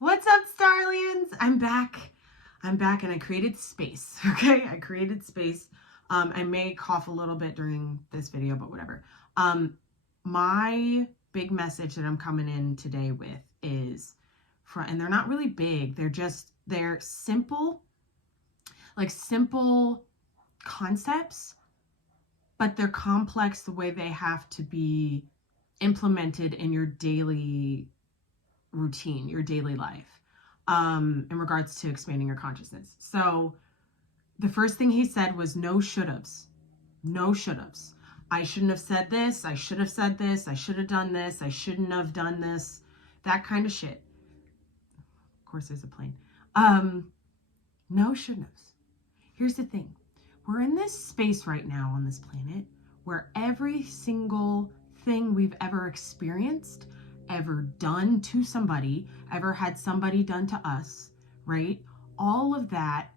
What's up, Starlians? I'm back. I'm back and I created space. Okay, I created space. I may cough a little bit during this video, but whatever. My big message that I'm coming in today with is and they're not really big, they're simple, like simple concepts, but they're complex the way they have to be implemented in your daily routine, your daily life, in regards to expanding your consciousness. So the first thing he said was no should-haves. No should-haves. I shouldn't have said this. I should have said this. I should have done this. I shouldn't have done this. That kind of shit. Of course, there's a plane. No should-haves. Here's the thing. We're in this space right now on this planet where every single thing we've ever experienced, ever done to somebody, ever had somebody done to us, right? All of that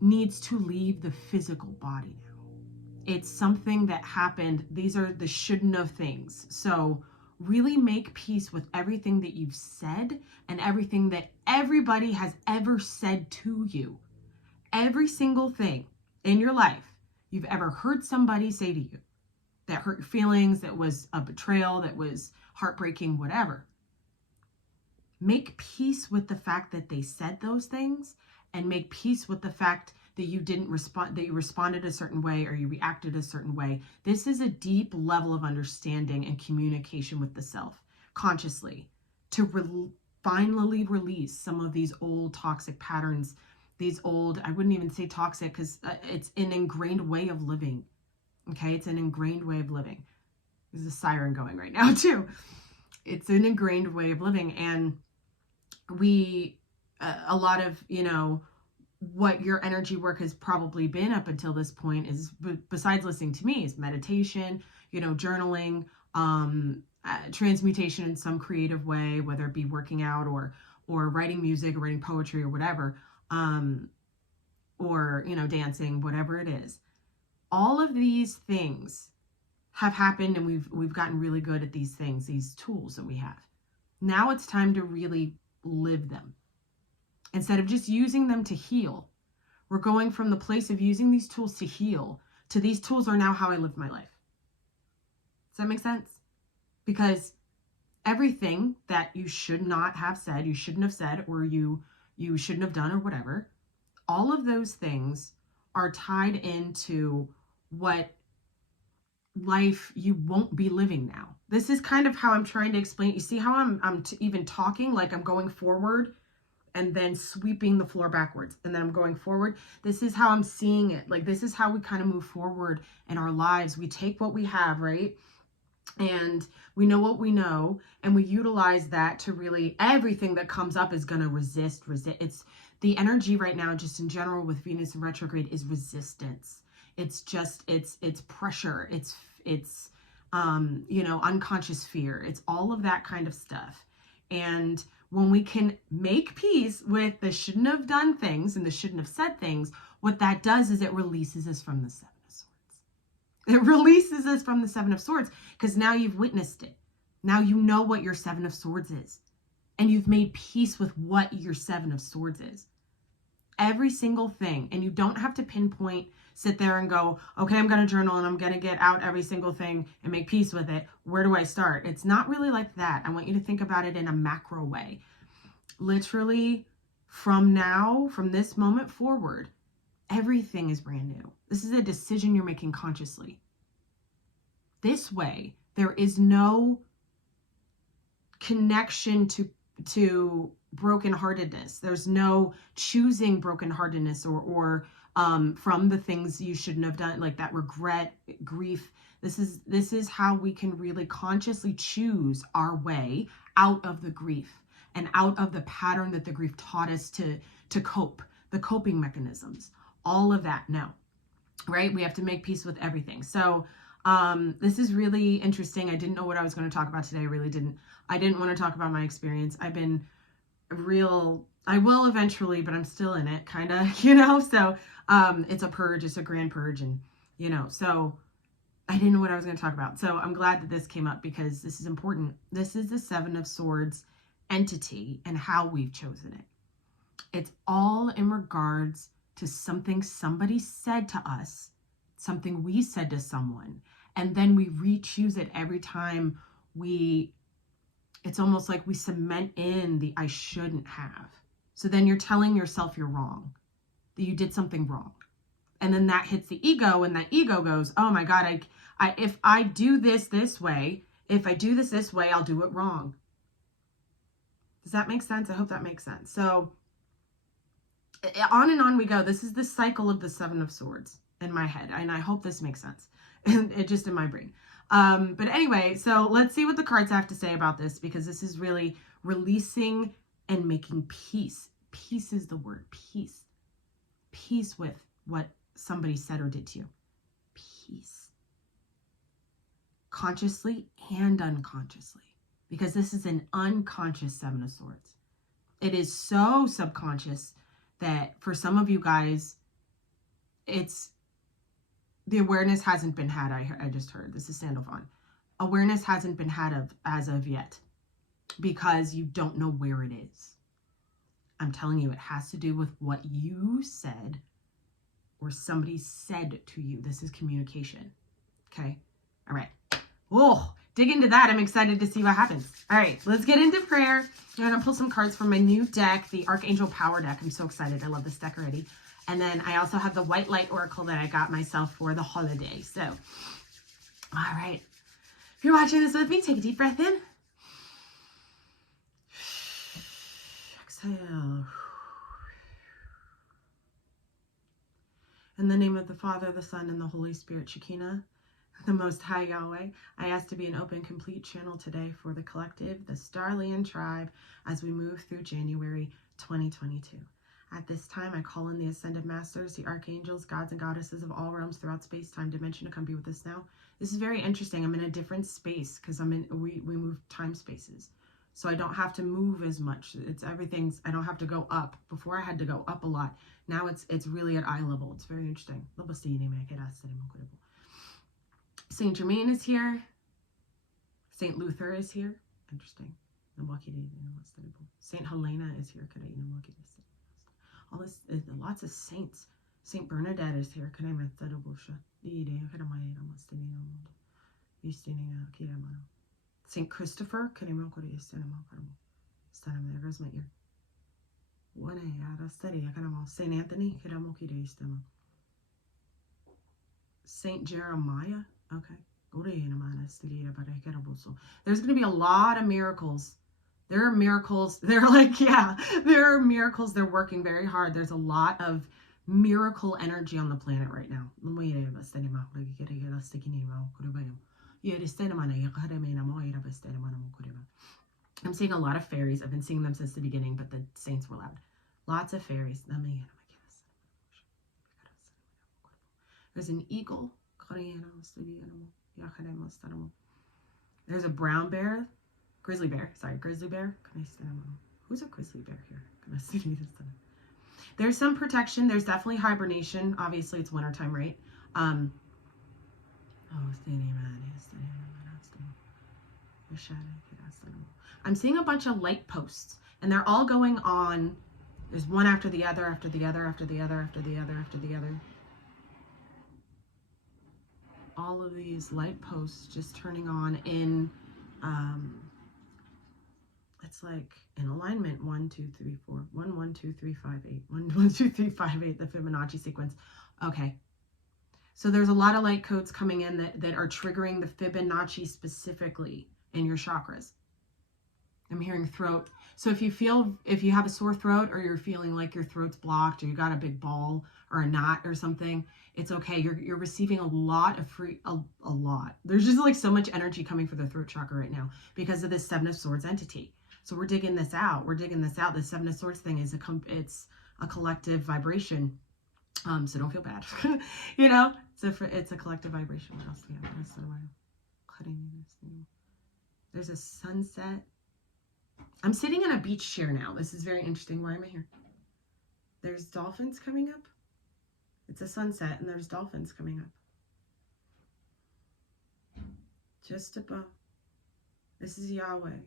needs to leave the physical body now. It's something that happened. These are the shouldn't have things. So really make peace with everything that you've said and everything that everybody has ever said to you. Every single thing in your life you've ever heard somebody say to you that hurt your feelings, that was a betrayal, that was heartbreaking, whatever. Make peace with the fact that they said those things, and make peace with the fact that you didn't respond, that you responded a certain way or you reacted a certain way. This is a deep level of understanding and communication with the self consciously to finally release some of these old toxic patterns, these old, I wouldn't even say toxic because it's an ingrained way of living. Okay, it's an ingrained way of living. There's a siren going right now too. It's an ingrained way of living, and we, a lot of, what your energy work has probably been up until this point is, besides listening to me, is meditation, journaling, transmutation in some creative way, whether it be working out or writing music or writing poetry or whatever, or dancing, whatever it is. All of these things have happened, and we've gotten really good at these things, these tools that we have. Now it's time to really live them. Instead of just using them to heal, we're going from the place of using these tools to heal to these tools are now how I live my life. Does that make sense? Because everything that you should not have said, you shouldn't have said, or you shouldn't have done, or whatever, all of those things are tied into what life you won't be living now. This is kind of how I'm trying to explain it. You see how I'm even talking like I'm going forward and then sweeping the floor backwards, and then I'm going forward. This is how I'm seeing it. Like, this is how we kind of move forward in our lives. We take what we have, right? And we know what we know, and we utilize that to really, everything that comes up is going to resist. It's the energy right now, just in general with Venus in retrograde, is resistance. It's just, it's pressure. It's unconscious fear. It's all of that kind of stuff. And when we can make peace with the shouldn't have done things and the shouldn't have said things, what that does is it releases us from the Seven of Swords. It releases us from the Seven of Swords, because now you've witnessed it. Now you know what your Seven of Swords is, and you've made peace with what your Seven of Swords is. Every single thing. And you don't have to pinpoint, sit there and go, okay, I'm going to journal and I'm going to get out every single thing and make peace with it. Where do I start? It's not really like that. I want you to think about it in a macro way. Literally, from now, from this moment forward, everything is brand new. This is a decision you're making consciously. This way, there is no connection to brokenheartedness. There's no choosing brokenheartedness or from the things you shouldn't have done, like that regret, grief. This is how we can really consciously choose our way out of the grief and out of the pattern that the grief taught us to cope, the coping mechanisms, all of that. No, right? We have to make peace with everything. So this is really interesting. I didn't know what I was going to talk about today. I really didn't. I didn't want to talk about my experience. I've been I will eventually, but I'm still in it, kind of, so it's a purge, it's a grand purge, and so I didn't know what I was going to talk about. So I'm glad that this came up, because this is important. This is the Seven of Swords entity and how we've chosen it. It's all in regards to something somebody said to us, something we said to someone, and then we re-choose it every time it's almost like we cement in the I shouldn't have. So then you're telling yourself you're wrong, that you did something wrong. And then that hits the ego, and that ego goes, oh my God, if I do this way, I'll do it wrong. Does that make sense? I hope that makes sense. So on and on we go. This is the cycle of the Seven of Swords in my head. And I hope this makes sense. And it just in my brain. But anyway, so let's see what the cards have to say about this, because this is really releasing and making peace. Peace is the word. Peace. Peace with what somebody said or did to you. Peace. Consciously and unconsciously. Because this is an unconscious Seven of Swords. It is so subconscious that for some of you guys, the awareness hasn't been had. I just heard. This is Sandalphon. Awareness hasn't been had as of yet, because you don't know where it is. I'm telling you, it has to do with what you said or somebody said to you. This is communication. Okay? All right. Oh, dig into that. I'm excited to see what happens. All right, let's get into prayer. I'm going to pull some cards from my new deck, the Archangel Power deck. I'm so excited. I love this deck already. And then I also have the White Light Oracle that I got myself for the holiday. So, all right. If you're watching this with me, take a deep breath in. Exhale. In the name of the Father, the Son, and the Holy Spirit, Shekinah, the Most High Yahweh, I ask to be an open, complete channel today for the collective, the Starlian tribe, as we move through January 2022. At this time, I call in the Ascended Masters, the Archangels, gods and goddesses of all realms throughout space, time, dimension to come be with us now. This is very interesting. I'm in a different space because we move time spaces. So I don't have to move as much. I don't have to go up. Before I had to go up a lot. Now it's really at eye level. It's very interesting. Saint Germain is here. Saint Luther is here. Interesting. Saint Helena is here. All this, lots of saints. Saint Bernadette is here. Saint Christopher. There goes my ear. Saint Anthony. Saint Jeremiah. Okay. There's going to be a lot of miracles. There are miracles. There are miracles. They're working very hard. There's a lot of miracle energy on the planet right now. I'm seeing a lot of fairies. I've been seeing them since the beginning, but the saints were loud. Lots of fairies. There's an eagle. There's a brown bear. Grizzly bear. Who's a grizzly bear here? There's some protection. There's definitely hibernation. Obviously, it's wintertime, right? I'm seeing a bunch of light posts, and they're all going on. There's one after the other, after the other, after the other, after the other, after the other. All of these light posts just turning on in, it's like in alignment, 1, 2, 3, 4, 1, 1, 2, 3, 5, 8, 1, 1, 2, 3, 5, 8, the Fibonacci sequence. Okay. So there's a lot of light codes coming in that are triggering the Fibonacci specifically in your chakras. I'm hearing throat. So if you have a sore throat, or you're feeling like your throat's blocked, or you got a big ball or a knot or something, it's okay. You're receiving a lot. There's just like so much energy coming for the throat chakra right now because of this Seven of Swords entity. So we're digging this out. The Seven of Swords thing is it's a collective vibration. So don't feel bad. It's a collective vibration. What else do we have? There's a sunset. I'm sitting in a beach chair now. This is very interesting. Why am I here? There's dolphins coming up. It's a sunset, and there's dolphins coming up. Just above. This is Yahweh.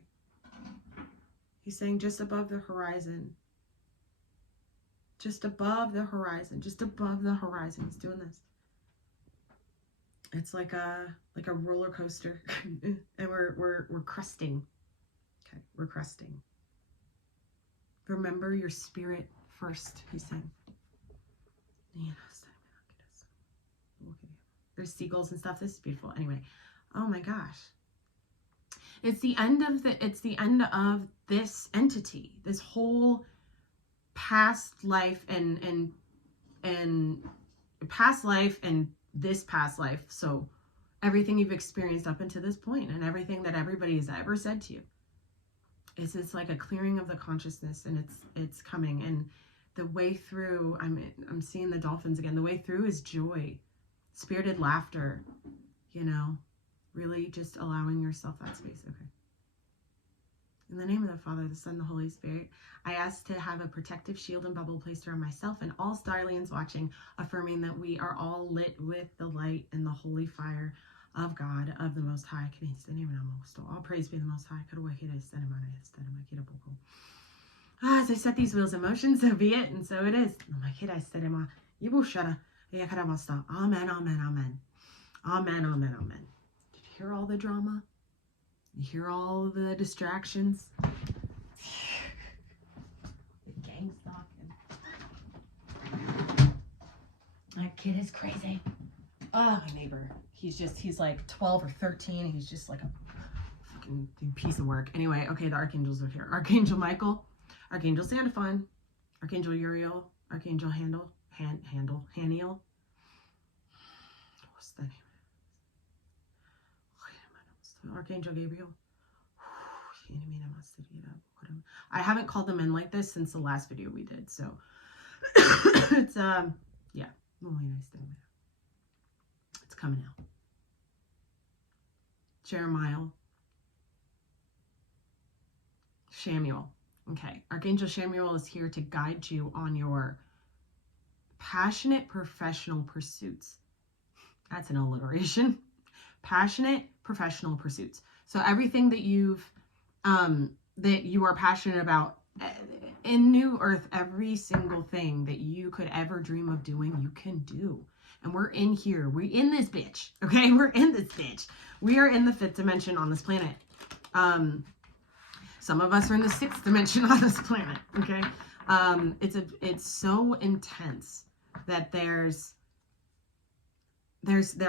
He's saying just above the horizon. Just above the horizon. Just above the horizon. He's doing this. It's like a roller coaster. And we're cresting. Okay, we're cresting. Remember your spirit first, he's saying. There's seagulls and stuff. This is beautiful. Anyway, oh my gosh. It's the end of this entity, this whole past life and past life and this past life. So everything you've experienced up until this point and everything that everybody has ever said to you. It's like a clearing of the consciousness, and it's coming. And the way through, I'm seeing the dolphins again. The way through is joy, spirited laughter, you know, really just allowing yourself that space. Okay. In the name of the Father, the Son, the Holy Spirit, I ask to have a protective shield and bubble placed around myself and all Starlians watching, affirming that we are all lit with the light and the holy fire of God, of the Most High. All praise be the Most High. As I set these wheels in motion, so be it, and so it is. Amen, amen, amen. Amen, amen, amen. Did you hear all the drama? You hear all the distractions? The gang's talking. That kid is crazy. Oh, my neighbor. He's like 12 or 13. He's just like a fucking piece of work. Anyway, okay, the archangels are here. Archangel Michael, Archangel Sandalphon, Archangel Uriel, Archangel Haniel. What's that name? Archangel Gabriel. I haven't called them in like this since the last video we did, so it's yeah. It's coming out. Jeremiah. Shamuel. Okay, Archangel Shamuel is here to guide you on your passionate professional pursuits. That's an alliteration. Passionate professional pursuits. So everything that you are passionate about in New Earth, every single thing that you could ever dream of doing, you can do. And we're in here. We're in this bitch. Okay, we're in this bitch. We are in the 5th dimension on this planet. Some of us are in the 6th dimension on this planet. Okay, it's so intense that there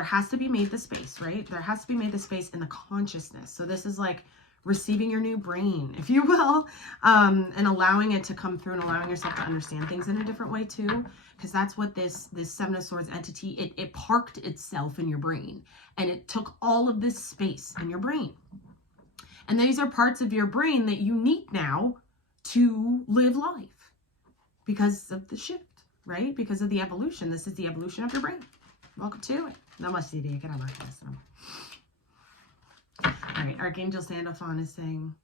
has to be made the space, right? There has to be made the space in the consciousness. So this is like receiving your new brain, if you will, and allowing it to come through and allowing yourself to understand things in a different way too. Because that's what this 7 of Swords entity, it parked itself in your brain and it took all of this space in your brain. And these are parts of your brain that you need now to live life because of the shift, right? Because of the evolution. This is the evolution of your brain. Welcome to it. Namaste. All right, Archangel Sandalphon is saying,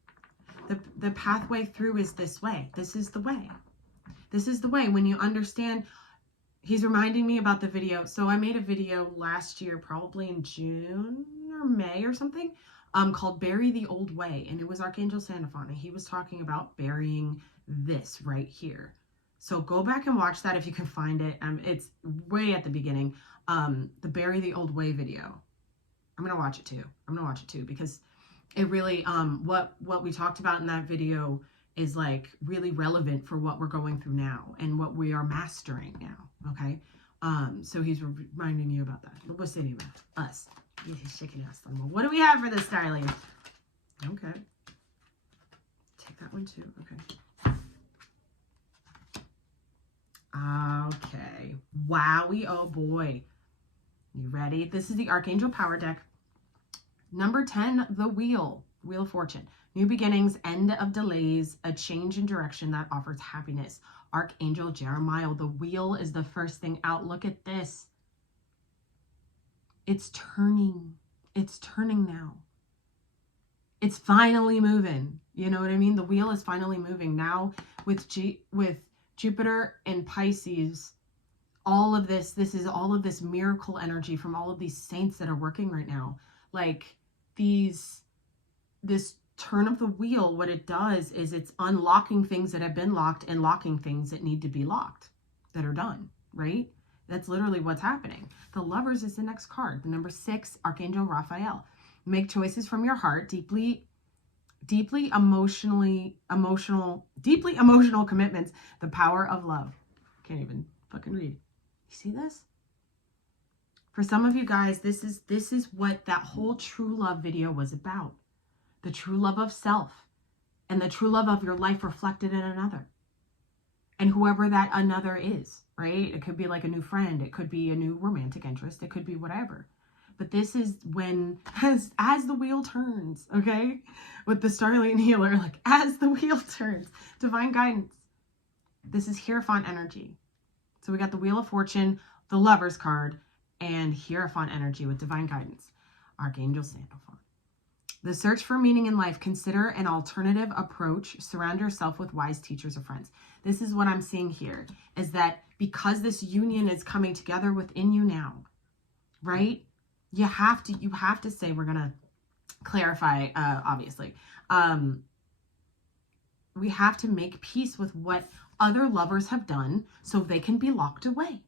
the pathway through is this way. This is the way. This is the way. When you understand, he's reminding me about the video. So I made a video last year, probably in June or May or something, called Bury the Old Way. And it was Archangel Sandalphon. And he was talking about burying this right here. So go back and watch that if you can find it. It's way at the beginning. The Bury the Old Way video. I'm going to watch it too. Because it really, what we talked about in that video is like really relevant for what we're going through now and what we are mastering now. Okay. So he's reminding you about that. Us. What do we have for this styling? Okay. Take that one too. Okay. Okay. Wowie. Oh boy. You ready? This is the Archangel Power Deck. Number 10, the Wheel. Wheel of Fortune. New beginnings, end of delays, a change in direction that offers happiness. Archangel Jeremiah. The wheel is the first thing out. Look at this. It's turning. It's turning now. It's finally moving. You know what I mean? The wheel is finally moving. Now with Jupiter and Pisces, all of this is all of this miracle energy from all of these saints that are working right now. Like this turn of the wheel, what it does is it's unlocking things that have been locked and locking things that need to be locked, that are done, right? That's literally what's happening. The Lovers is the next card. The number 6, Archangel Raphael. Make choices from your heart, deeply emotional commitments, the power of love. Can't even fucking read. You see this? For some of you guys, this is what that whole true love video was about. The true love of self and the true love of your life reflected in another. And whoever that another is, right? It could be like a new friend. It could be a new romantic interest. It could be whatever. But this is when, as the wheel turns, okay? With the Starlight Healer, like as the wheel turns, divine guidance. This is Hierophant energy. So we got the Wheel of Fortune, the Lovers card, and Hierophant energy with divine guidance. Archangel Sandalphon. The search for meaning in life. Consider an alternative approach. Surround yourself with wise teachers or friends. This is what I'm seeing here, is that because this union is coming together within you now, right? You have to say, we're going to clarify, obviously. We have to make peace with what other lovers have done so they can be locked away.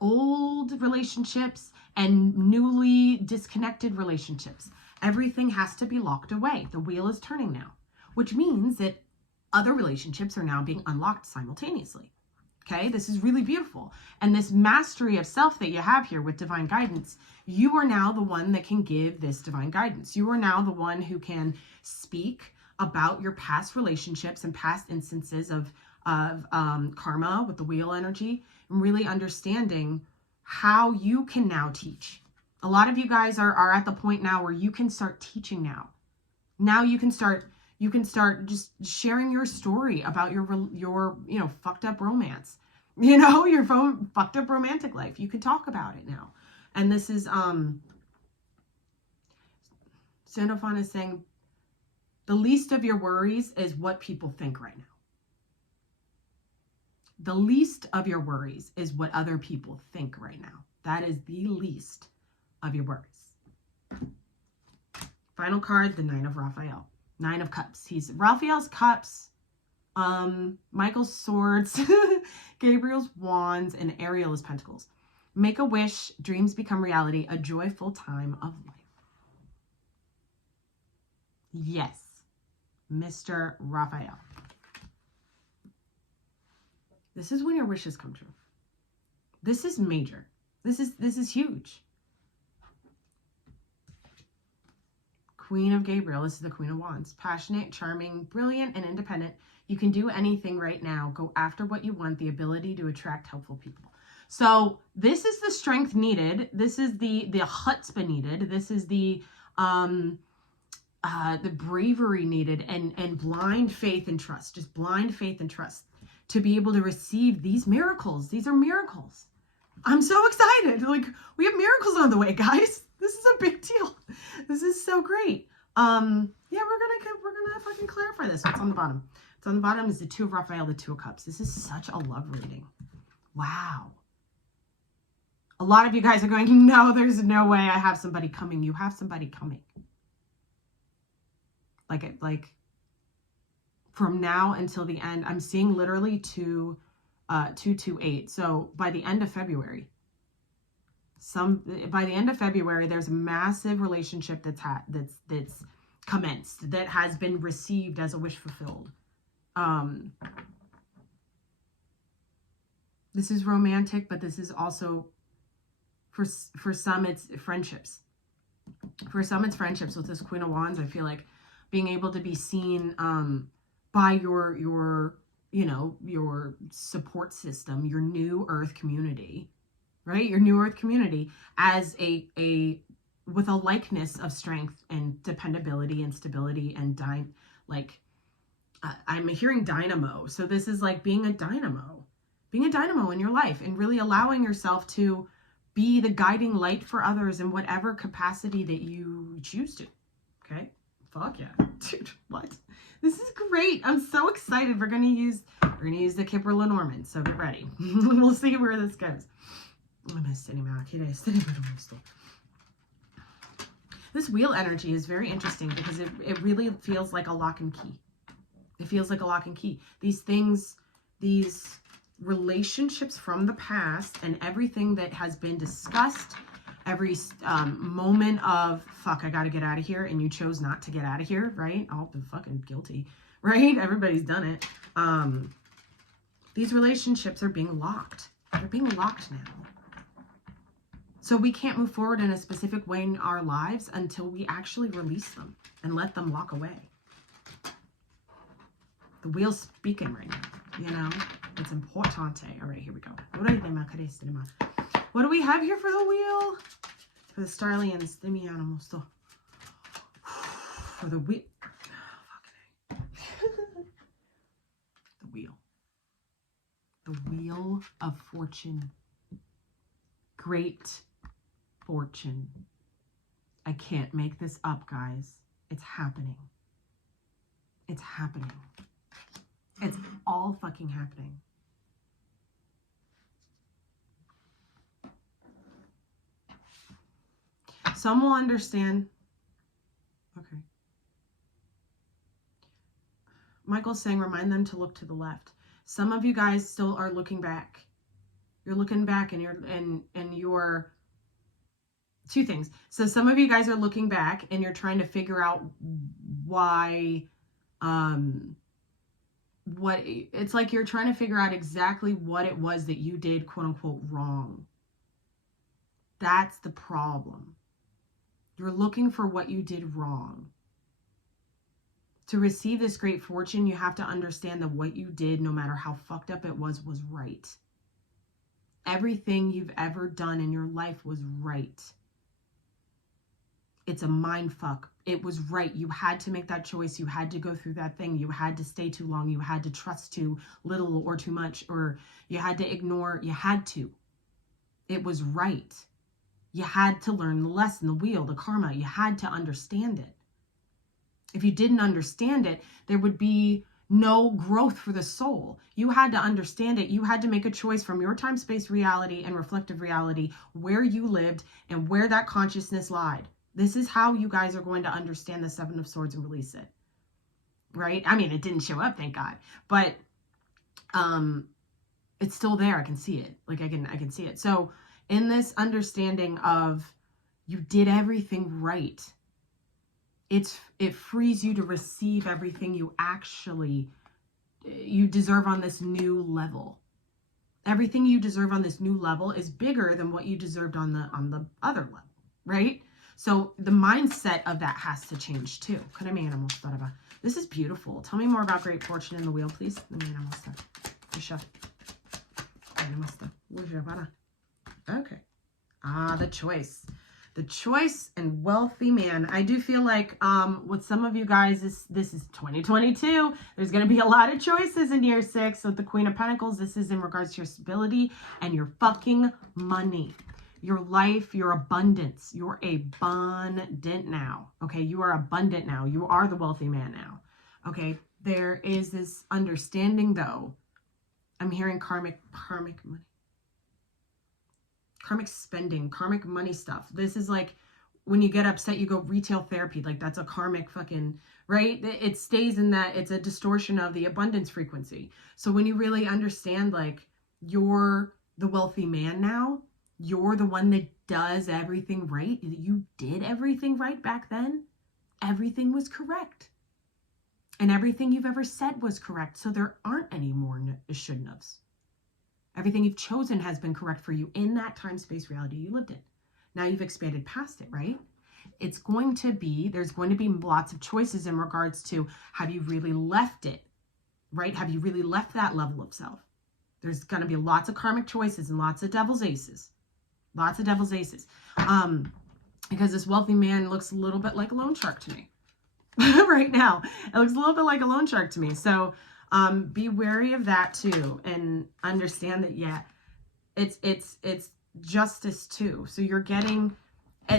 Old relationships and newly disconnected relationships. Everything has to be locked away. The wheel is turning now, which means that other relationships are now being unlocked simultaneously. Okay, this is really beautiful. And this mastery of self that you have here with divine guidance, you are now the one that can give this divine guidance. You are now the one who can speak about your past relationships and past instances of karma with the wheel energy, and really understanding how you can now teach. A lot of you guys are at the point now where you can start teaching now. Now you can start just sharing your story about your fucked up romance, your fucked up romantic life. You can talk about it now. And this is Sandalphon is saying the least of your worries is what people think right now. The least of your worries is what other people think right now. That is the least of your worries. Final card, the 9 of Raphael. 9 of Cups. He's Raphael's cups, Michael's swords, Gabriel's wands, and Ariel is pentacles. Make a wish, dreams become reality, a joyful time of life. Yes, Mr. Raphael. This is when your wishes come true. This is major. This is huge. Queen of Gabriel. This is the Queen of Wands. Passionate, charming, brilliant, and independent. You can do anything right now. Go after what you want. The ability to attract helpful people. So this is the strength needed. This is the chutzpah needed. This is the bravery needed, and blind faith and trust. Just blind faith and trust to be able to receive these miracles. These are miracles. I'm so excited. Like, we have miracles on the way, guys. This is a big deal. This is so great. Yeah, we're gonna fucking clarify this. What's on the bottom? What's on the bottom is the 2 of Raphael, the 2 of Cups. This is such a love reading. Wow. A lot of you guys are going, no, there's no way I have somebody coming. You have somebody coming. Like from now until the end, I'm seeing literally 228. So by the end of February, there's a massive relationship that's commenced, that has been received as a wish fulfilled. This is romantic, but this is also for some it's friendships. For some it's friendships with this Queen of Wands. I feel like being able to be seen by your support system, your new earth community, right? Your new earth community as with a likeness of strength and dependability and stability and I'm hearing dynamo. So this is like being a dynamo in your life, and really allowing yourself to be the guiding light for others in whatever capacity that you choose to. Okay. Fuck yeah. Dude, what? This is great. I'm so excited. We're gonna use the Kipper Lenormand, so get ready. We'll see where this goes. This wheel energy is very interesting because it really feels like a lock and key. It feels like a lock and key. These things, these relationships from the past and everything that has been discussed, every moment of, fuck, I got to get out of here, and you chose not to get out of here, right? I'll be fucking guilty, right? Everybody's done it. These relationships are being locked. They're being locked now. So we can't move forward in a specific way in our lives until we actually release them and let them walk away. The wheel's speaking right now, you know? It's importante. All right, here we go. What do we have here for the wheel? For the Starlians, for the wheel. The wheel. The wheel of fortune. Great fortune. I can't make this up, guys. It's happening. It's happening. It's all fucking happening. Some will understand. Okay. Michael's saying remind them to look to the left. Some of you guys still are looking back. You're looking back and you're two things. So some of you guys are looking back and you're trying to figure out why what it's like you're trying to figure out exactly what it was that you did, quote unquote, wrong. That's the problem. You're looking for what you did wrong. To receive this great fortune, you have to understand that what you did, no matter how fucked up it was right. Everything you've ever done in your life was right. It's a mind fuck. It was right. You had to make that choice. You had to go through that thing. You had to stay too long. You had to trust too little or too much, or you had to ignore. You had to. It was right. You had to learn the lesson, the wheel, the karma. You had to understand it. If you didn't understand it, there would be no growth for the soul. You had to understand it. You had to make a choice from your time, space, reality, and reflective reality, where you lived and where that consciousness lied. This is how you guys are going to understand the Seven of Swords and release it. Right? I mean, it didn't show up, thank God. But it's still there. I can see it. Like I can see it. So in this understanding of you did everything right, it frees you to receive everything you deserve on this new level. Everything you deserve on this new level is bigger than what you deserved on the other level, right? So the mindset of that has to change too. This is beautiful. Tell me more about great fortune in the wheel, please. Okay. The choice. The choice and wealthy man. I do feel like with some of you guys, this is 2022. There's going to be a lot of choices in year 6 with the Queen of Pentacles. This is in regards to your stability and your fucking money. Your life, your abundance. You're abundant now. Okay, you are abundant now. You are the wealthy man now. Okay, there is this understanding though. I'm hearing karmic money. Karmic spending, karmic money stuff. This is like when you get upset, you go retail therapy. Like that's a karmic fucking, right? It stays in that. It's a distortion of the abundance frequency. So when you really understand, like you're the wealthy man now, you're the one that does everything right. You did everything right back then. Everything was correct. And everything you've ever said was correct. So there aren't any more shouldn't haves. Everything you've chosen has been correct for you in that time, space, reality you lived in. Now you've expanded past it, right? There's going to be lots of choices in regards to, have you really left it, right? Have you really left that level of self? There's going to be lots of karmic choices and lots of devil's aces. Lots of devil's aces. Because this wealthy man looks a little bit like a loan shark to me. Right now. It looks a little bit like a loan shark to me. So be wary of that too, and understand that, yeah, it's justice too. So you're getting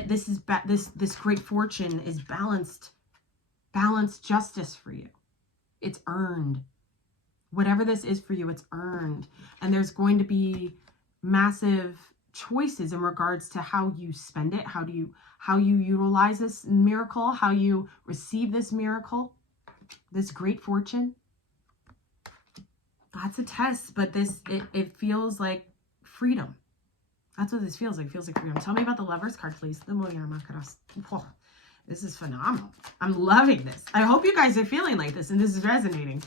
this great fortune is balanced justice for you. It's earned. Whatever this is for you, it's earned. And there's going to be massive choices in regards to how you spend it, how you utilize this miracle, how you receive this miracle, this great fortune. That's a test, but it feels like freedom. That's what this feels like. It feels like freedom. Tell me about the Lovers card, please. Oh, this is phenomenal. I'm loving this. I hope you guys are feeling like this and this is resonating,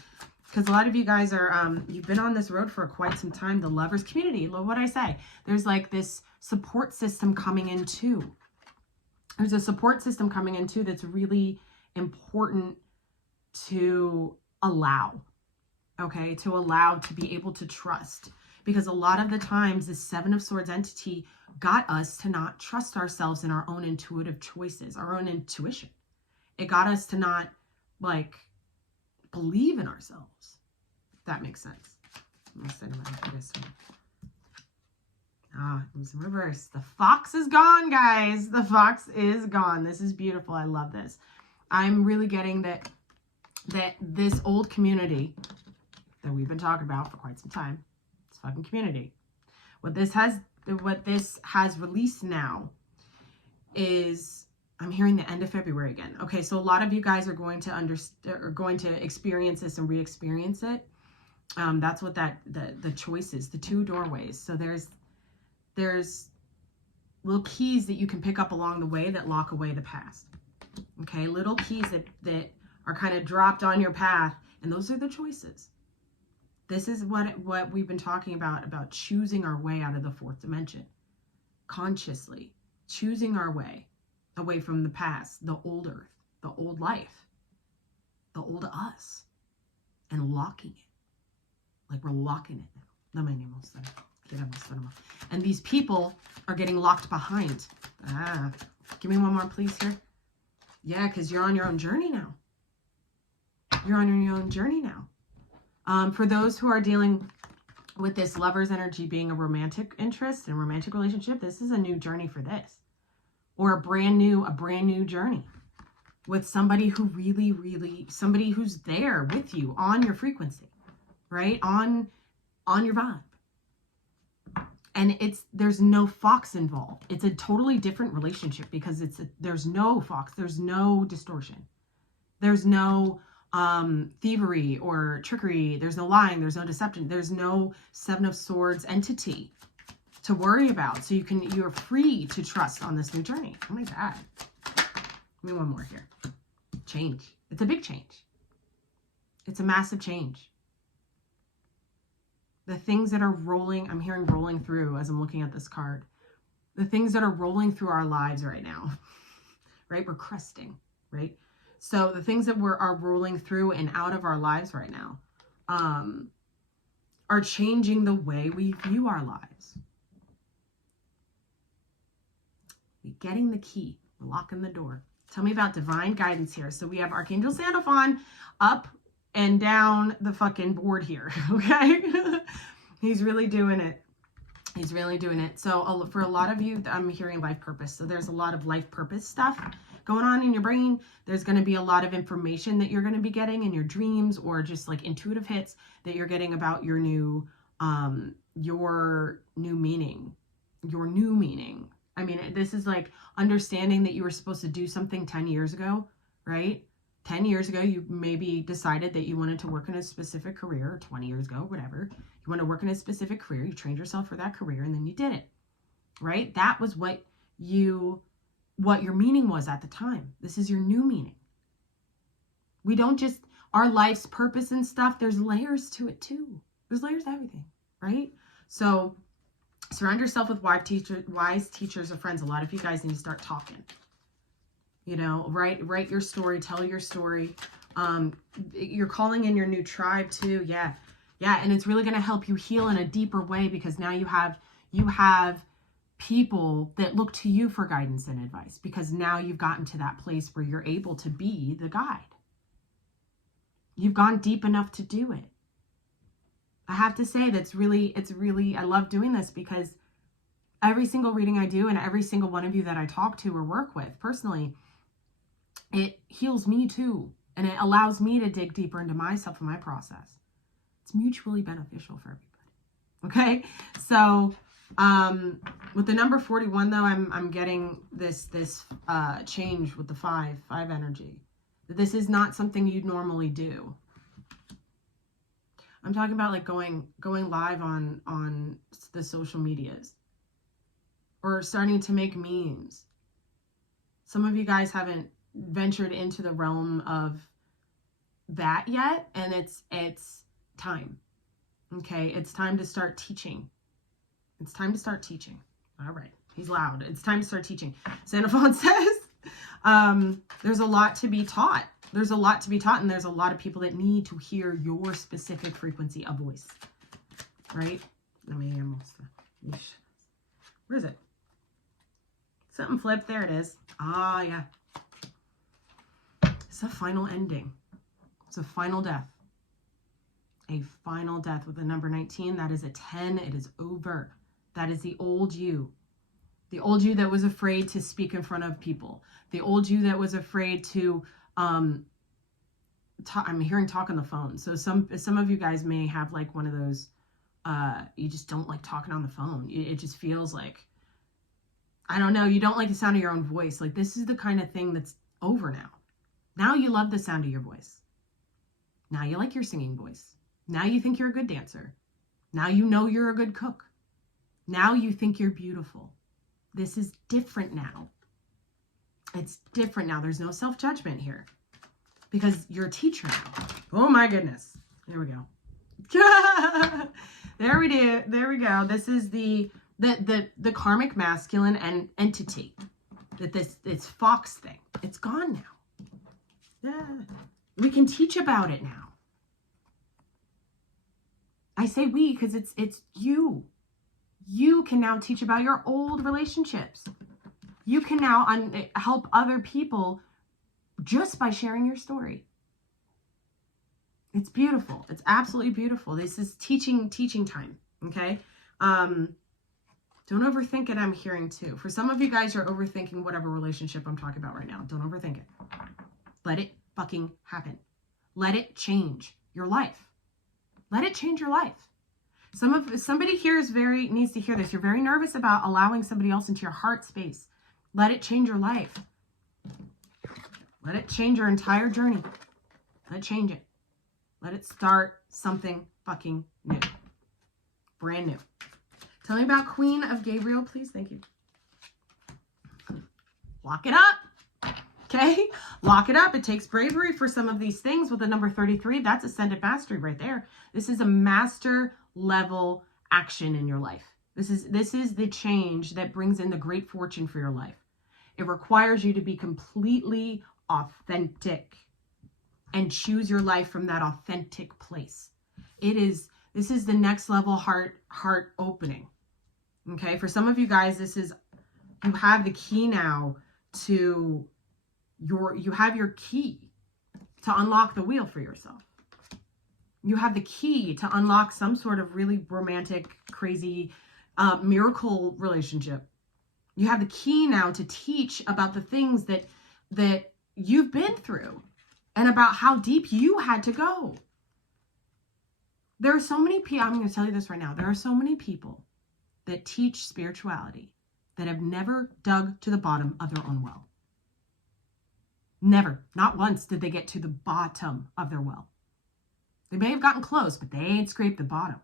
because a lot of you guys are, you've been on this road for quite some time. The Lovers community, look what I say. There's like this support system coming in too. There's a support system coming in too that's really important to allow, okay? To allow, to be able to trust. Because a lot of the times, the Seven of Swords entity got us to not trust ourselves in our own intuitive choices, our own intuition. It got us to not, like, believe in ourselves. If that makes sense. Let me send this one. Ah, it was reversed. The fox is gone, guys. The fox is gone. This is beautiful. I love this. I'm really getting that this old community that we've been talking about for quite some time, this fucking community, what this has released now is, I'm hearing the end of February again. Okay, so a lot of you guys are going to experience this and re-experience it. That's what the choice is, the two doorways. So there's little keys that you can pick up along the way that lock away the past. Okay, little keys that are kind of dropped on your path, and those are the choices. This is what we've been talking about choosing our way out of the fourth dimension. Consciously choosing our way away from the past, the old earth, the old life, the old us, and locking it. Like we're locking it now. And these people are getting locked behind. Give me one more, please, here. Yeah, because you're on your own journey now. You're on your own journey now. For those who are dealing with this Lover's energy being a romantic interest and romantic relationship, this is a new journey for this. Or a brand new journey with somebody who really, somebody who's there with you on your frequency, right? On your vibe. And there's no fox involved. It's a totally different relationship because there's no fox, there's no distortion. There's no thievery or trickery. There's no lying. There's no deception. There's no Seven of Swords entity to worry about. So you're free to trust on this new journey. Oh my God. Give me one more here. Change. It's a big change. It's a massive change. The things that are rolling, I'm hearing rolling through as I'm looking at this card. The things that are rolling through our lives right now, right? We're cresting, right? So the things that are rolling through and out of our lives right now are changing the way we view our lives. We're getting the key. We're locking the door. Tell me about divine guidance here. So we have Archangel Sandalphon up and down the fucking board here, okay? He's really doing it. He's really doing it. So for a lot of you, I'm hearing life purpose. So there's a lot of life purpose stuff going on in your brain. There's going to be a lot of information that you're going to be getting in your dreams, or just like intuitive hits that you're getting about your new meaning. I mean, this is like understanding that you were supposed to do something 10 years ago, right? 10 years ago, you maybe decided that you wanted to work in a specific career, or 20 years ago, whatever. You want to work in a specific career, you trained yourself for that career, and then you did it, right? That was what your meaning was at the time. This is your new meaning. We don't just, our life's purpose and stuff, there's layers to it too. There's layers to everything, right? So surround yourself with wise teachers or friends. A lot of you guys need to start talking. You know, write your story, tell your story. You're calling in your new tribe too. Yeah. And it's really going to help you heal in a deeper way, because now you have people that look to you for guidance and advice, because now you've gotten to that place where you're able to be the guide. You've gone deep enough to do it. I have to say it's really, I love doing this, because every single reading I do and every single one of you that I talk to or work with personally, it heals me too. And it allows me to dig deeper into myself and my process. It's mutually beneficial for everybody. Okay? So With the number 41 though, I'm getting this change with the five energy. This is not something you'd normally do. I'm talking about like going live on the social medias, or starting to make memes. Some of you guys haven't ventured into the realm of that yet, and it's time. Okay, it's time to start teaching. It's time to start teaching. All right, he's loud. It's time to start teaching. Xenophon says, there's a lot to be taught. There's a lot to be taught, and there's a lot of people that need to hear your specific frequency of voice. Right? Let me almost. Where is it? Something flipped. There it is. Ah, yeah. It's a final ending. It's a final death. A final death with the number 19. That is a 10. It is over. That is the old you. The old you that was afraid to speak in front of people. The old you that was afraid to, I'm hearing talk on the phone. So some of you guys may have like one of those, you just don't like talking on the phone. It just feels like, I don't know, you don't like the sound of your own voice. Like, this is the kind of thing that's over now. Now you love the sound of your voice. Now you like your singing voice. Now you think you're a good dancer. Now you know you're a good cook. Now you think you're beautiful. This is different now. It's different now. There's no self-judgment here because you're a teacher now. Oh my goodness. There we go. There we go. This is the karmic masculine and entity. This fox thing. It's gone now. Yeah. We can teach about it now. I say we because it's you. You can now teach about your old relationships. You can now help other people just by sharing your story. It's beautiful. It's absolutely beautiful. This is teaching time. Okay. Don't overthink it. I'm hearing too. For some of you guys, you're overthinking whatever relationship I'm talking about right now. Don't overthink it. Let it fucking happen. Let it change your life. Let it change your life. Somebody here needs to hear this. You're very nervous about allowing somebody else into your heart space. Let it change your life. Let it change your entire journey. Let it change it. Let it start something fucking new. Brand new. Tell me about Queen of Gabriel, please. Thank you. Lock it up. Okay? Lock it up. It takes bravery for some of these things. With the number 33, that's ascended mastery right there. This is a master level action in your life. This is the change that brings in the great fortune for your life. It requires you to be completely authentic and choose your life from that authentic place. This is the next level heart opening. Okay? For some of you guys, you have the key now to you have your key to unlock the wheel for yourself. You have the key to unlock some sort of really romantic, crazy, miracle relationship. You have the key now to teach about the things that you've been through and about how deep you had to go. There are so many people, I'm going to tell you this right now. There are so many people that teach spirituality that have never dug to the bottom of their own well. Never. Not once did they get to the bottom of their well. They may have gotten close, but they ain't scraped the bottom.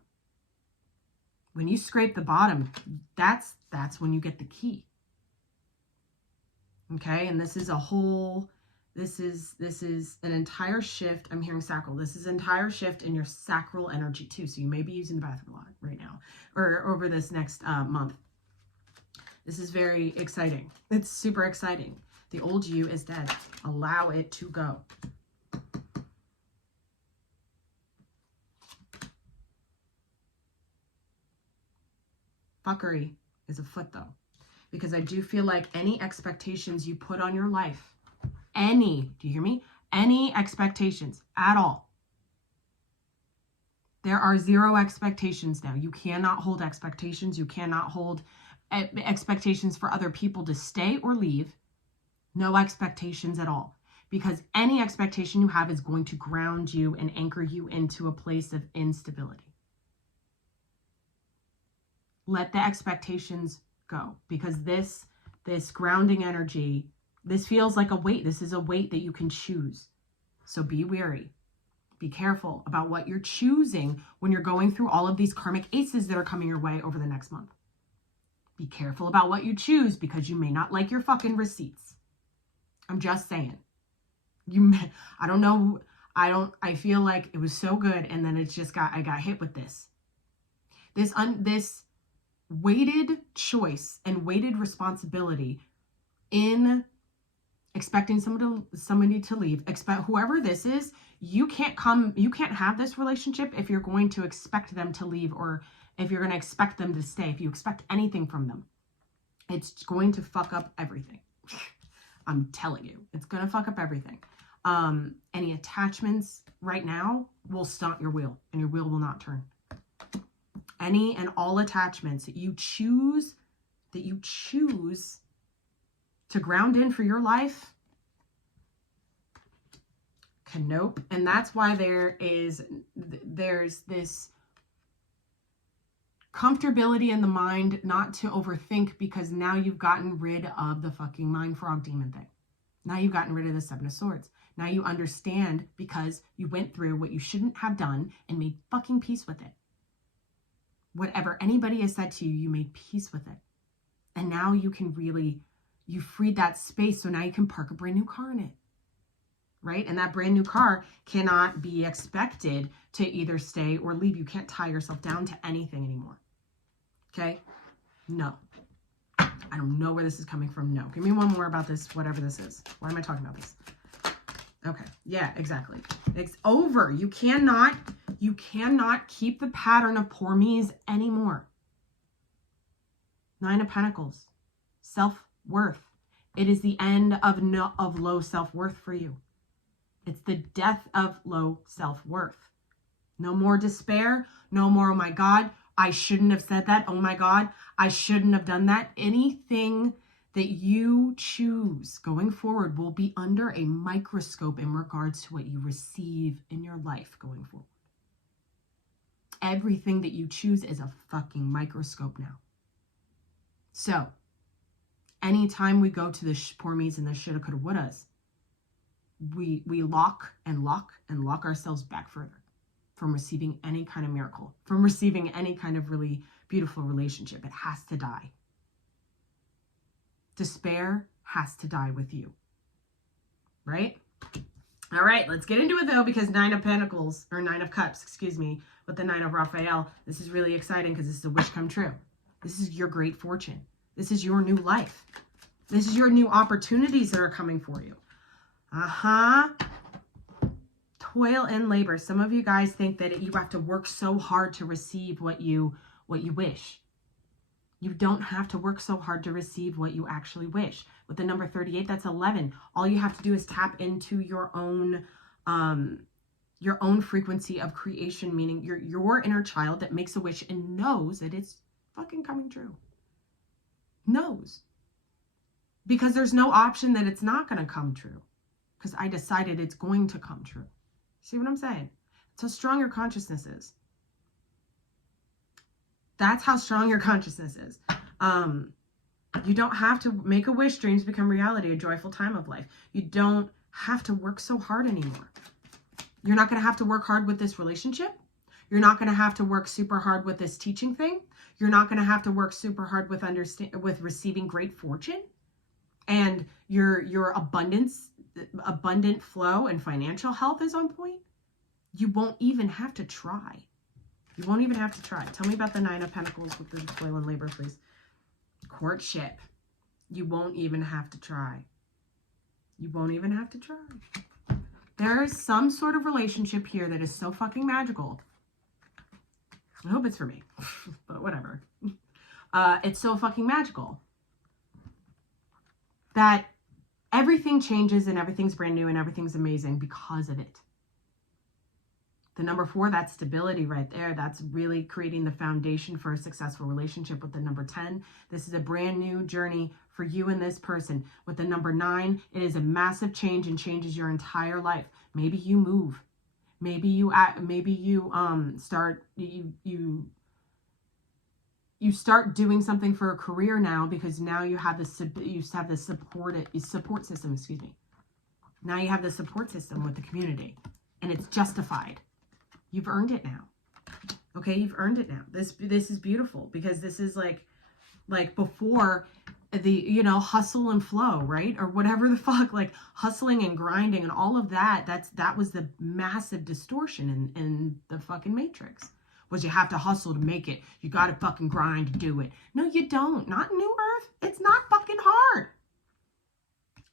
When you scrape the bottom, that's when you get the key. Okay, and this is an entire shift. I'm hearing sacral. This is an entire shift in your sacral energy too. So you may be using the bathroom a lot right now or over this next month. This is very exciting. It's super exciting. The old you is dead. Allow it to go. Fuckery is afoot though, because I do feel like any expectations you put on your life, do you hear me? Any expectations at all. There are zero expectations now. You cannot hold expectations. You cannot hold expectations for other people to stay or leave. No expectations at all. Because any expectation you have is going to ground you and anchor you into a place of instability. Let the expectations go, because this grounding energy, this feels like a weight. This is a weight that you can choose. So be wary. Be careful about what you're choosing when you're going through all of these karmic aces that are coming your way over the next month. Be careful about what you choose, because you may not like your fucking receipts. I'm just saying. I don't know. I feel like it was so good, and then I got hit with this. This weighted choice and weighted responsibility in expecting somebody to leave. Expect whoever this is, you can't have this relationship if you're going to expect them to leave, or if you're going to expect them to stay. If you expect anything from them, it's going to fuck up everything. I'm telling you, it's going to fuck up everything. Any attachments right now will stunt your wheel, and your wheel will not turn. Any and all attachments that you choose to ground in for your life, nope. And that's why there's this comfortability in the mind not to overthink, because now you've gotten rid of the fucking mind frog demon thing. Now you've gotten rid of the Seven of Swords. Now you understand, because you went through what you shouldn't have done and made fucking peace with it. Whatever anybody has said to you, you made peace with it. And now you freed that space. So now you can park a brand new car in it. Right? And that brand new car cannot be expected to either stay or leave. You can't tie yourself down to anything anymore. Okay? No. I don't know where this is coming from. No. Give me one more about this, whatever this is. Why am I talking about this? Okay. Yeah, exactly. It's over. You cannot keep the pattern of poor me's anymore. Nine of Pentacles. Self-worth. It is the end of low self-worth for you. It's the death of low self-worth. No more despair. No more, oh my God, I shouldn't have said that. Oh my God, I shouldn't have done that. Anything that you choose going forward will be under a microscope in regards to what you receive in your life going forward. Everything that you choose is a fucking microscope now. So, anytime we go to the poor me's and the shoulda, coulda, wouldas, we lock ourselves back further from receiving any kind of miracle, from receiving any kind of really beautiful relationship. It has to die. Despair has to die with you. Right? All right, let's get into it though, because Nine of Pentacles, or Nine of Cups, excuse me, with the Nine of Raphael, this is really exciting because this is a wish come true. This is your great fortune. This is your new life. This is your new opportunities that are coming for you. Toil and labor. Some of you guys think that you have to work so hard to receive what you wish. You don't have to work so hard to receive what you actually wish. With the number 38, that's 11. All you have to do is tap into your own frequency of creation, meaning your inner child that makes a wish and knows that it's fucking coming true. Knows. Because there's no option that it's not going to come true. Because I decided it's going to come true. See what I'm saying? It's how strong your consciousness is. That's how strong your consciousness is. You don't have to make a wish. Dreams become reality. A joyful time of life. You don't have to work so hard anymore. You're not going to have to work hard with this relationship. You're not going to have to work super hard with this teaching thing. You're not going to have to work super hard with receiving great fortune. And your abundant flow and financial health is on point. You won't even have to try. You won't even have to try. Tell me about the Nine of Pentacles with the toil and labor, please. Courtship. You won't even have to try. You won't even have to try. There is some sort of relationship here that is so fucking magical. I hope it's for me, but whatever. It's so fucking magical that everything changes and everything's brand new and everything's amazing because of it. The number 4, that's stability right there. That's really creating the foundation for a successful relationship. With the number 10, this is a brand new journey for you and this person. With the number 9, it is a massive change and changes your entire life. Maybe you move. Maybe you you start doing something for a career now, because now you have the support system, excuse me. Now you have the support system with the community, and it's justified. You've earned it now. Okay, you've earned it now. This is beautiful, because this is like before the, you know, hustle and flow, right? Or whatever the fuck, like hustling and grinding and all of that. That was the massive distortion in the fucking Matrix. Was you have to hustle to make it. You got to fucking grind to do it. No, you don't. Not in New Earth. It's not fucking hard.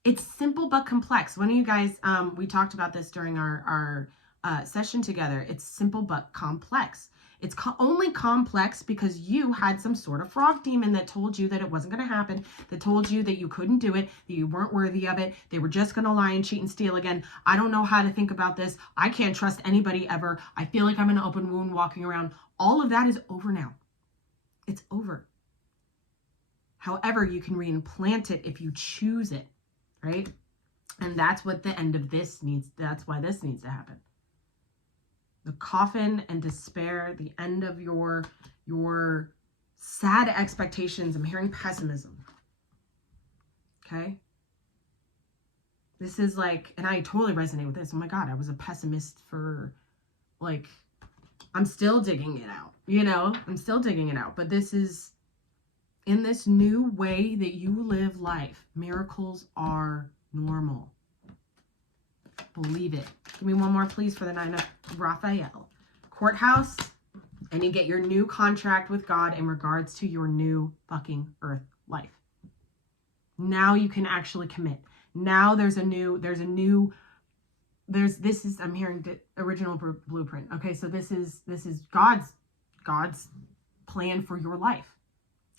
It's simple but complex. One of you guys, we talked about this during our session together. It's simple but complex. It's only complex because you had some sort of frog demon that told you that it wasn't going to happen, that told you that you couldn't do it, that you weren't worthy of it. They were just going to lie and cheat and steal again. I don't know how to think about this. I can't trust anybody ever. I feel like I'm an open wound walking around. All of that is over now. It's over. However, you can reimplant it if you choose it, right? And that's what the end of this needs. That's why this needs to happen. The coffin and despair, the end of your sad expectations. I'm hearing pessimism. Okay? This is like, and I totally resonate with this. Oh my God, I was a pessimist for like, I'm still digging it out. You know, I'm still digging it out. But this is, in this new way that you live life, miracles are normal. Believe it. Give me one more, please, for the 9 of Raphael. Courthouse, and you get your new contract with God in regards to your new fucking earth life. Now you can actually commit. Now I'm hearing the original blueprint. Okay, so this is God's plan for your life.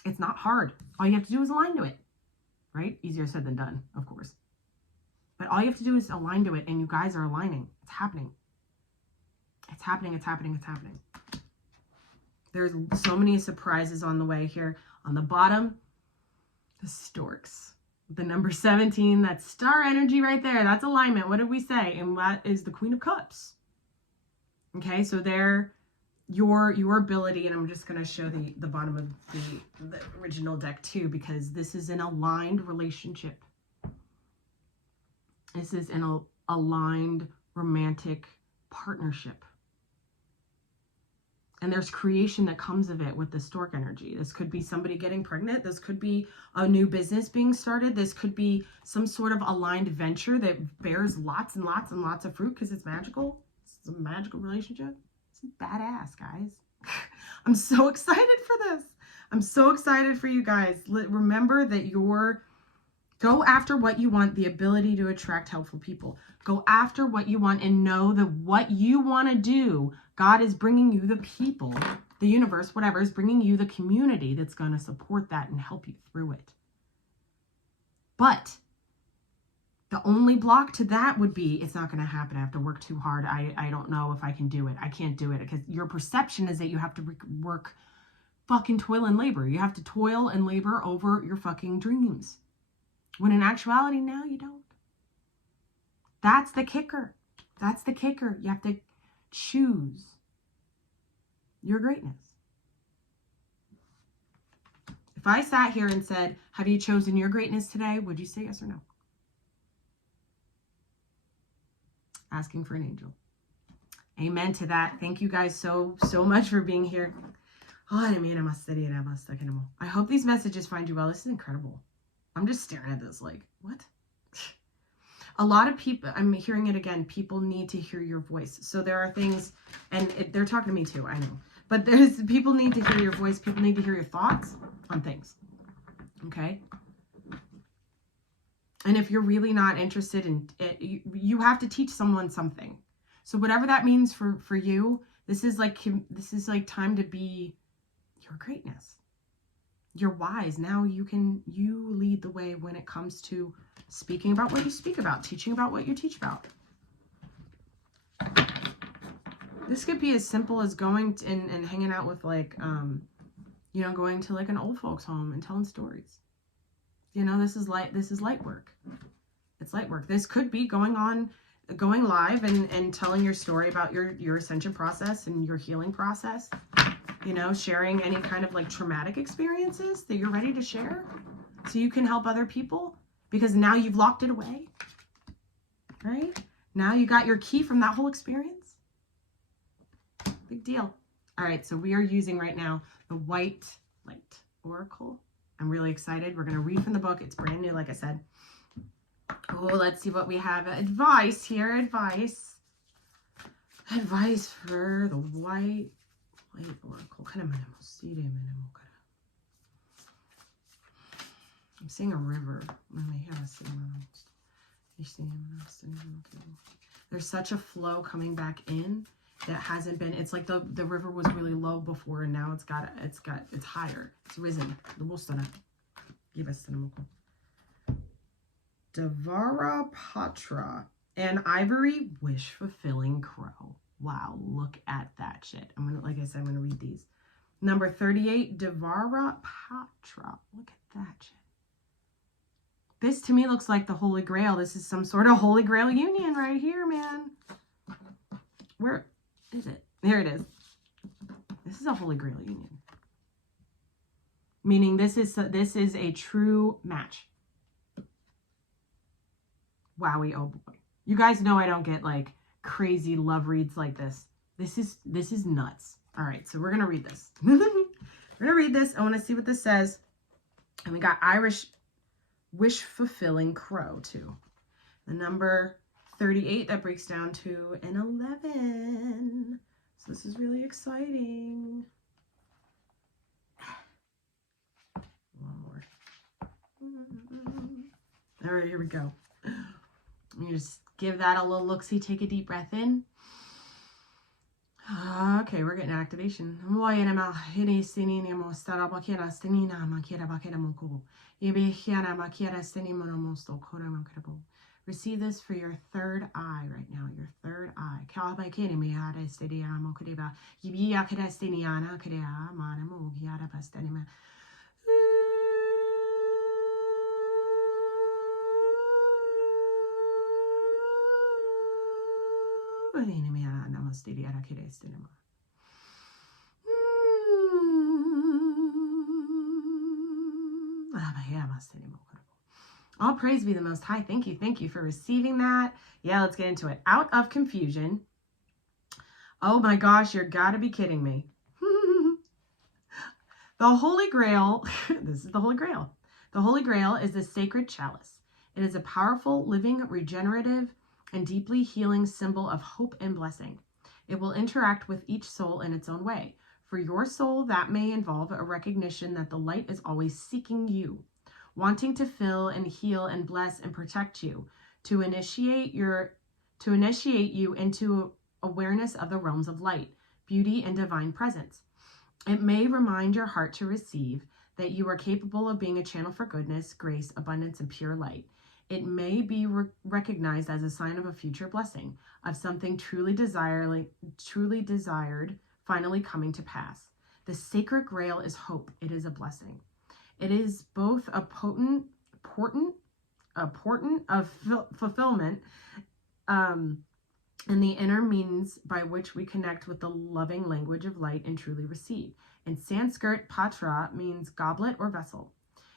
It's not hard. All you have to do is align to it, right? Easier said than done, of course. But all you have to do is align to it, and you guys are aligning. It's happening. It's happening, it's happening, it's happening. There's so many surprises on the way here. On the bottom, the storks. The number 17, that's star energy right there. That's alignment. What did we say? And that is the Queen of Cups. Okay, so there, your ability, and I'm just going to show the bottom of the original deck too, because this is an aligned relationship. This is an aligned romantic partnership. And there's creation that comes of it with the stork energy. This could be somebody getting pregnant. This could be a new business being started. This could be some sort of aligned venture that bears lots and lots and lots of fruit because it's magical. It's a magical relationship. This is badass, guys. I'm so excited for this. I'm so excited for you guys. Remember that go after what you want, the ability to attract helpful people. Go after what you want and know that what you want to do, God is bringing you the people, the universe, whatever, is bringing you the community that's going to support that and help you through it. But the only block to that would be, it's not going to happen. I have to work too hard. I don't know if I can do it. I can't do it. Because your perception is that you have to work fucking toil and labor. You have to toil and labor over your fucking dreams. When in actuality, now you don't. That's the kicker. That's the kicker. You have to choose your greatness. If I sat here and said, have you chosen your greatness today? Would you say yes or no? Asking for an angel. Amen to that. Thank you guys so much for being here. I hope these messages find you well. This is incredible. I'm just staring at this like, what? A lot of people, I'm hearing it again, people need to hear your voice. So there are things, and they're talking to me too, I know. But people need to hear your voice. People need to hear your thoughts on things. Okay? And if you're really not interested in it, you have to teach someone something. So whatever that means for you, this is like time to be your greatness. You're wise. Now you lead the way when it comes to speaking about what you speak about, teaching about what you teach about. This could be as simple as going and hanging out with going to like an old folks home and telling stories. This is light work. It's light work. This could be going live and telling your story about your ascension process and your healing process. you know, sharing any kind of like traumatic experiences that you're ready to share so you can help other people, because now you've locked it away, right? Now you got your key from that whole experience. Big deal. All right, so we are using right now the White Light Oracle. I'm really excited. We're going to read from the book. It's brand new, like I said. Oh, let's see what we have. Advice here. Advice for the White Oracle. I'm seeing a river. There's such a flow coming back in that hasn't been. It's like the river was really low before, and now it's higher. It's risen. Devara Patra, an ivory wish fulfilling crow. Wow, look at that shit. Like I said, I'm gonna read these. Number 38, Devara Patra. Look at that shit. This to me looks like the Holy Grail. This is some sort of Holy Grail union right here, man. Where is it? There it is. This is a Holy Grail union. Meaning this is a true match. Wowie, oh boy. You guys know I don't get like crazy love reads like this. This is nuts. All right, so we're going to read this. We're going to read this. I want to see what this says. And we got Irish wish fulfilling crow too. The number 38, that breaks down to an 11. So this is really exciting. One more. All right, here we go. You just give that a little look-see. Take a deep breath in. Okay, we're getting activation. Receive this for your third eye right now. Your third eye. All praise be the Most High. Thank you for receiving that. Yeah, let's get into it. Out of confusion. Oh my gosh, you're gotta be kidding me. The Holy Grail, this is the Holy Grail. The Holy Grail is the sacred chalice. It is a powerful, living, regenerative, and deeply healing symbol of hope and blessing. It will interact with each soul in its own way. For your soul, that may involve a recognition that the light is always seeking you, wanting to fill and heal and bless and protect you, to initiate you into awareness of the realms of light, beauty, and divine presence. It may remind your heart to receive that you are capable of being a channel for goodness, grace, abundance, and pure light. It may be recognized as a sign of a future blessing, of something truly desired finally coming to pass. The sacred grail is hope. It is a blessing. It is both a portent of fulfillment, and the inner means by which we connect with the loving language of light and truly receive. In Sanskrit, patra means goblet or vessel.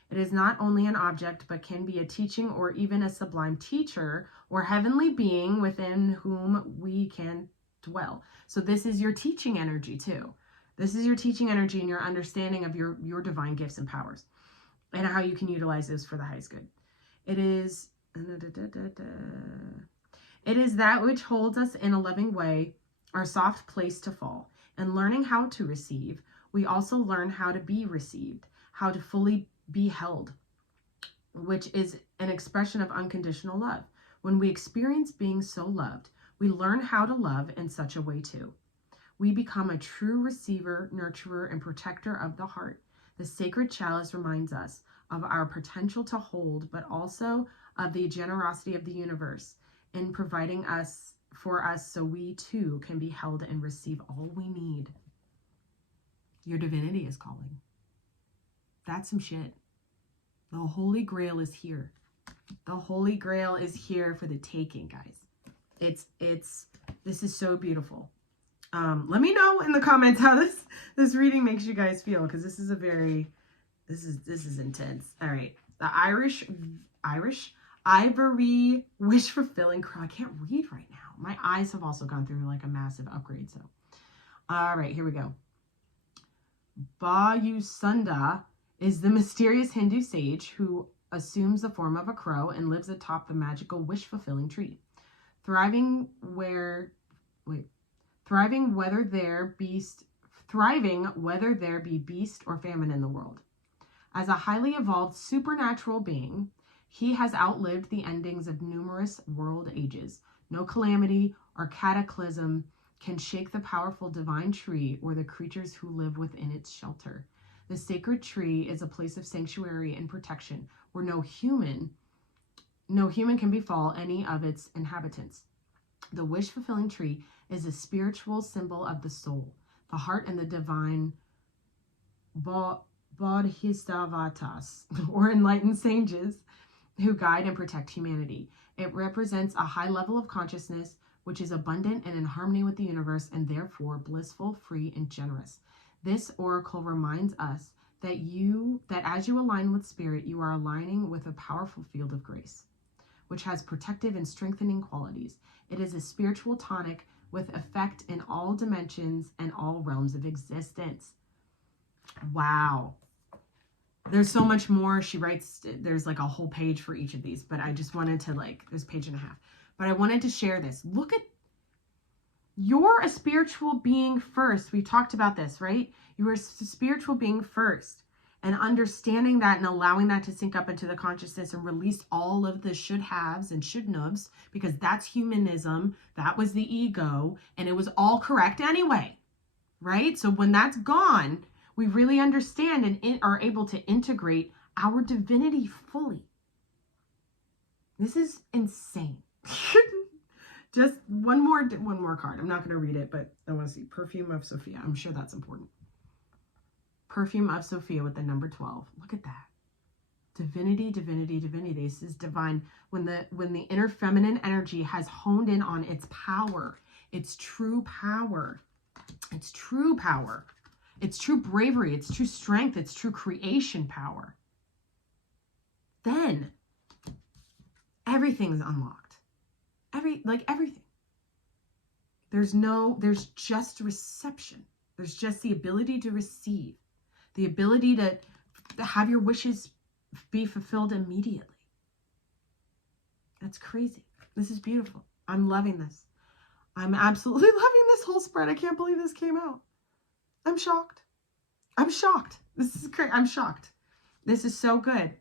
It is not only an object, but can be a teaching or even a sublime teacher or heavenly being within whom we can dwell. So this is your teaching energy too. This is your teaching energy and your understanding of your divine gifts and powers and how you can utilize those for the highest good. It is that which holds us in a loving way, our soft place to fall. And learning how to receive, we also learn how to be received, how to fully be held, which is an expression of unconditional love. When we experience being so loved, we learn how to love in such a way too. We become a true receiver, nurturer, and protector of the heart. The sacred chalice reminds us of our potential to hold, but also of the generosity of the universe in providing for us so we too can be held and receive all we need. Your divinity is calling. That's some shit. The Holy Grail is here. The Holy Grail is here for the taking, guys. This is so beautiful. Let me know in the comments how this reading makes you guys feel, because this is this is intense. All right, the Irish Ivory wish fulfilling crow. I can't read right now. My eyes have also gone through like a massive upgrade. So, all right, here we go. Bayusunda is the mysterious Hindu sage who assumes the form of a crow and lives atop the magical wish-fulfilling tree, thriving whether there be beast or famine in the world. As a highly evolved supernatural being, he has outlived the endings of numerous world ages. No calamity or cataclysm can shake the powerful divine tree or the creatures who live within its shelter. The sacred tree is a place of sanctuary and protection where no human can befall any of its inhabitants. The wish-fulfilling tree is a spiritual symbol of the soul, the heart, and the divine bodhisattvas, or enlightened sages, who guide and protect humanity. It represents a high level of consciousness which is abundant and in harmony with the universe, and therefore blissful, free, and generous. This oracle reminds us that as you align with spirit, you are aligning with a powerful field of grace, which has protective and strengthening qualities. It is a spiritual tonic with effect in all dimensions and all realms of existence. Wow. There's so much more. She writes, there's like a whole page for each of these, but I just wanted to there's a page and a half. But I wanted to share this. Look at, you're a spiritual being first. We've talked about this, right? You are a spiritual being first. And understanding that and allowing that to sink up into the consciousness and release all of the should haves and should noves, because that's humanism. That was the ego. And it was all correct anyway, right? So when that's gone, we really understand and are able to integrate our divinity fully. This is insane. Just one more card. I'm not going to read it, but I want to see Perfume of Sophia. I'm sure that's important. Perfume of Sophia with the number 12. Look at that. Divinity, divinity, divinity. This is divine. When the inner feminine energy has honed in on its power, its true power, its true power, its true bravery, its true strength, its true creation power, then everything's unlocked. Everything. There's just reception. There's just the ability to receive, the ability to have your wishes be fulfilled immediately. That's crazy. This is beautiful. I'm loving this. I'm absolutely loving this whole spread. I can't believe this came out. I'm shocked. This is great. I'm shocked. This is so good.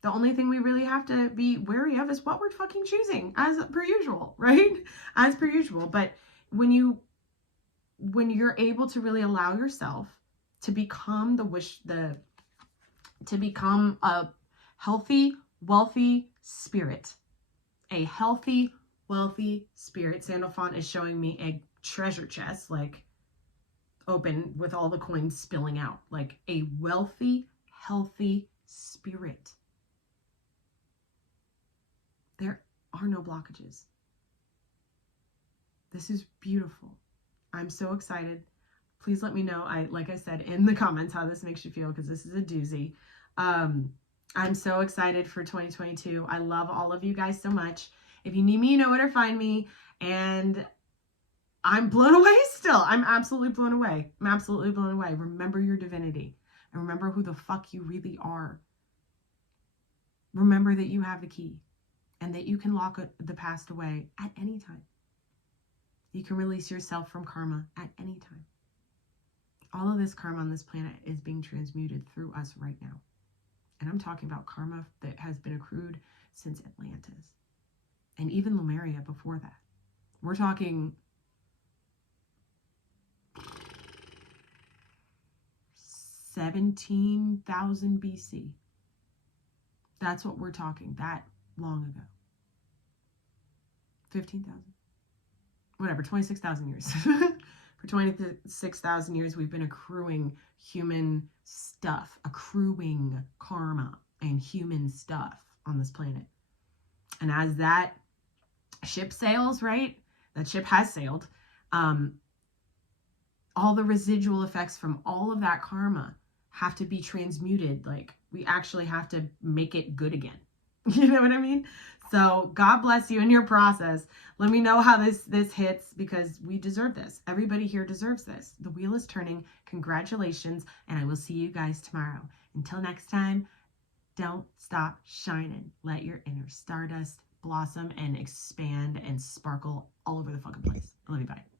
The only thing we really have to be wary of is what we're fucking choosing, as per usual, right? As per usual. But when you're able to really allow yourself to become to become a healthy, wealthy spirit, a healthy, wealthy spirit. Sandalphon is showing me a treasure chest, like open with all the coins spilling out, like a wealthy, healthy spirit. There are no blockages. This is beautiful. I'm so excited. Please let me know, like I said, in the comments how this makes you feel, because this is a doozy. I'm so excited for 2022. I love all of you guys so much. If you need me, you know where to find me. And I'm blown away still. I'm absolutely blown away. I'm absolutely blown away. Remember your divinity. And remember who the fuck you really are. Remember that you have the key. And that you can lock the past away at any time. You can release yourself from karma at any time. All of this karma on this planet is being transmuted through us right now. And I'm talking about karma that has been accrued since Atlantis. And even Lemuria before that. We're talking 17,000 BC. That's what we're talking, that long ago. 15,000. Whatever, 26,000 years. For 26,000 years, we've been accruing human stuff, accruing karma and human stuff on this planet. And as that ship sails, right? That ship has sailed. all the residual effects from all of that karma have to be transmuted. Like, we actually have to make it good again. You know what I mean? So God bless you in your process. Let me know how this hits, because we deserve this. Everybody here deserves this. The wheel is turning. Congratulations. And I will see you guys tomorrow. Until next time, don't stop shining. Let your inner stardust blossom and expand and sparkle all over the fucking place. I love you. Bye.